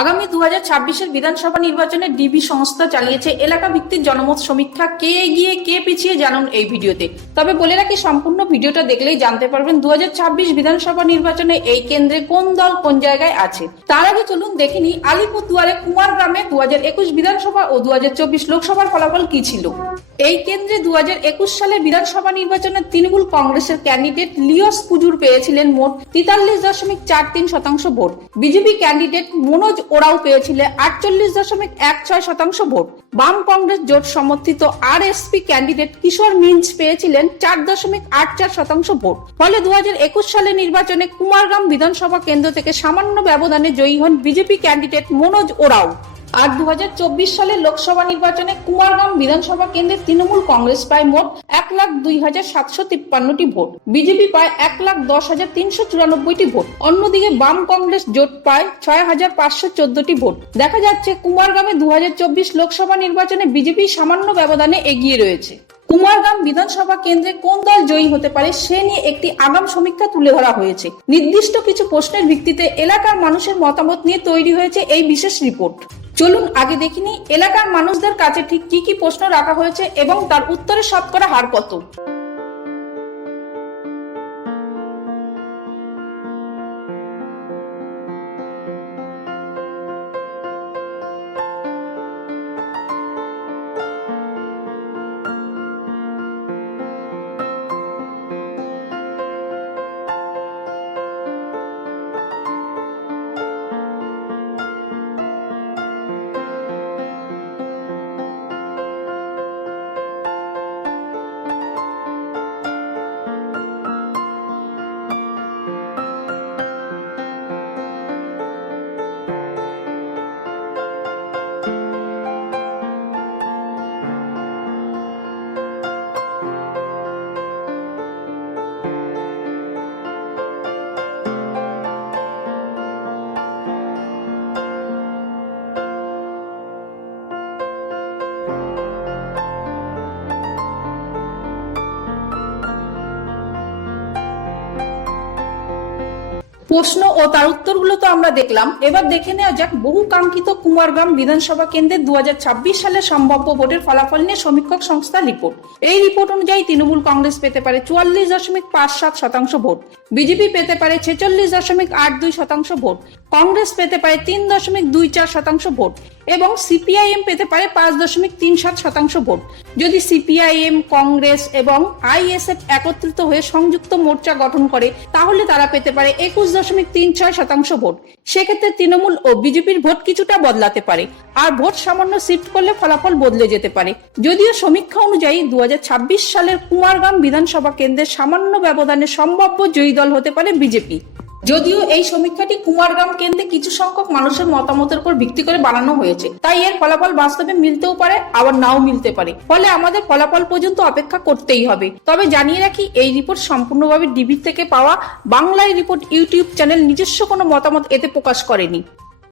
আগামী দু হাজার ছাব্বিশের বিধানসভা নির্বাচনে ডিবি সংস্থা চালিয়েছে এলাকা ভিত্তিক জনমত সমীক্ষা। কে এগিয়ে, কে পিছিয়ে জানুন এই ভিডিওতে। তবে বলে রাখি, সম্পূর্ণ ভিডিওটা দেখলেই জানতে পারবেন দু বিধানসভা নির্বাচনে এই কেন্দ্রে কোন দল কোন জায়গায় আছে। তার আগে চলুন দেখিনি আলিপুরদুয়ারে কুমার গ্রামে দু হাজার একুশ বিধানসভা ও দু হাজার চব্বিশ লোকসভার ফলাফল কি ছিল? এই কেন্দ্রে দু হাজার একুশ সালে বিধানসভা নির্বাচনে তৃণমূল কংগ্রেসের ক্যান্ডিডেট লিওস পুজুর পেয়েছিলেন মোট তেতাল্লিশ দশমিক চার তিন শতাংশ ভোট। বিজেপি ক্যান্ডিডেট মনোজ ওরাও পেয়েছিলেন আটচল্লিশ দশমিক এক ছয় শতাংশ ভোট। বাম কংগ্রেস জোট সমর্থিত আর ক্যান্ডিডেট কিশোর মিঞ্চ পেয়েছিলেন চার দশমিক আট চার শতাংশ ভোট। ফলে দু হাজার একুশ সালে নির্বাচনে কুমারগ্রাম বিধানসভা কেন্দ্র থেকে সামান্য ব্যবধানে জয়ী হন বিজেপি ক্যান্ডিডেট মনোজ ওরাও। আর দু সালের লোকসভা নির্বাচনে কুমারগ্রাম বিধানসভা কেন্দ্রে তৃণমূল কংগ্রেস পায় মোট এক লাখ দুই হাজার সাতশো তিপ্পান্নটি ভোট। বিজেপি পায় এক লাখ দশ হাজার তিনশো চুরানব্বইটি ভোট। অন্যদিকে বাম কংগ্রেস জোট পায় ছয় হাজার পাঁচশো চোদ্দটি ভোট। দেখা যাচ্ছে কুমারগ্রামে দুহাজার চব্বিশ লোকসভা নির্বাচনে বিজেপি সামান্য ব্যবধানে এগিয়ে রয়েছে। কুমারগ্রাম বিধানসভা কেন্দ্রে কোন দল জয়ী হতে পারে সে নিয়ে একটি আগাম সমীক্ষা তুলে ধরা হয়েছে। নির্দিষ্ট কিছু প্রশ্নের ভিত্তিতে এলাকার মানুষের মতামত নিয়ে তৈরি হয়েছে এই বিশেষ রিপোর্ট। চলুন আগে দেখিনি এলাকার মানুষদের কাছে ঠিক কি কি প্রশ্ন রাখা হয়েছে এবং তার উত্তরের শতকরা হার কত? প্রশ্ন ও তার উত্তরগুলো তো আমরা দেখলাম। এবার দেখে নেওয়া যাক বহু কাঙ্ক্ষিত কুমারগ্রাম বিধানসভা কেন্দ্রের দু সালে সম্ভাব্য ভোটের ফলাফল নিয়ে সমীক্ষক সংস্থা রিপোর্ট। এই রিপোর্ট অনুযায়ী তৃণমূল কংগ্রেস পেতে পারে চুয়াল্লিশ দশমিক পাঁচ সাত শতাংশ ভোট। বিজেপি পেতে পারে ছেচল্লিশ দশমিক আট দুই শতাংশ ভোট। কংগ্রেস পেতে পারে তিন দশমিক দুই চার শতাংশ ভোট। এবং সিপিআইএম পেতে পারে পাঁচ দশমিক তিন সাত শতাংশ ভোট। যদি সিপিআইএম কংগ্রেস এবং আইএসএফ একত্রিত হয়ে সংযুক্ত মোর্চা গঠন করে, তাহলে তারা পেতে পারে একুশ দশমিক তিন ছয় শতাংশ ভোট। সেক্ষেত্রে তৃণমূল ও বিজেপির ভোট কিছুটা বদলাতে পারে, আর ভোট সামান্য শিফট করলে ফলাফল বদলে যেতে পারে। যদিও সমীক্ষা অনুযায়ী দু হাজার ছাব্বিশ সালের কুমারগ্রাম বিধানসভা কেন্দ্রের সামান্য ব্যবধানে সম্ভাব্য জয়ী দল হতে পারে বিজেপি। যদিও এই সমীক্ষাটি কুমারগ্রাম কেন্দ্রে কিছু সংখ্যক মানুষের মতামতের উপর ভিত্তি করে বানানো হয়েছে। তাই এর ফলাফল বাস্তবে মিলতেও পারে, আবার নাও মিলতে পারে। ফলে আমাদের ফলাফল পর্যন্ত অপেক্ষা করতেই হবে। তবে জানিয়ে রাখি, এই রিপোর্ট সম্পূর্ণভাবে ডিবি থেকে পাওয়া বাংলায় রিপোর্ট ইউটিউব চ্যানেল নিজস্ব কোনো মতামত এতে প্রকাশ করেনি।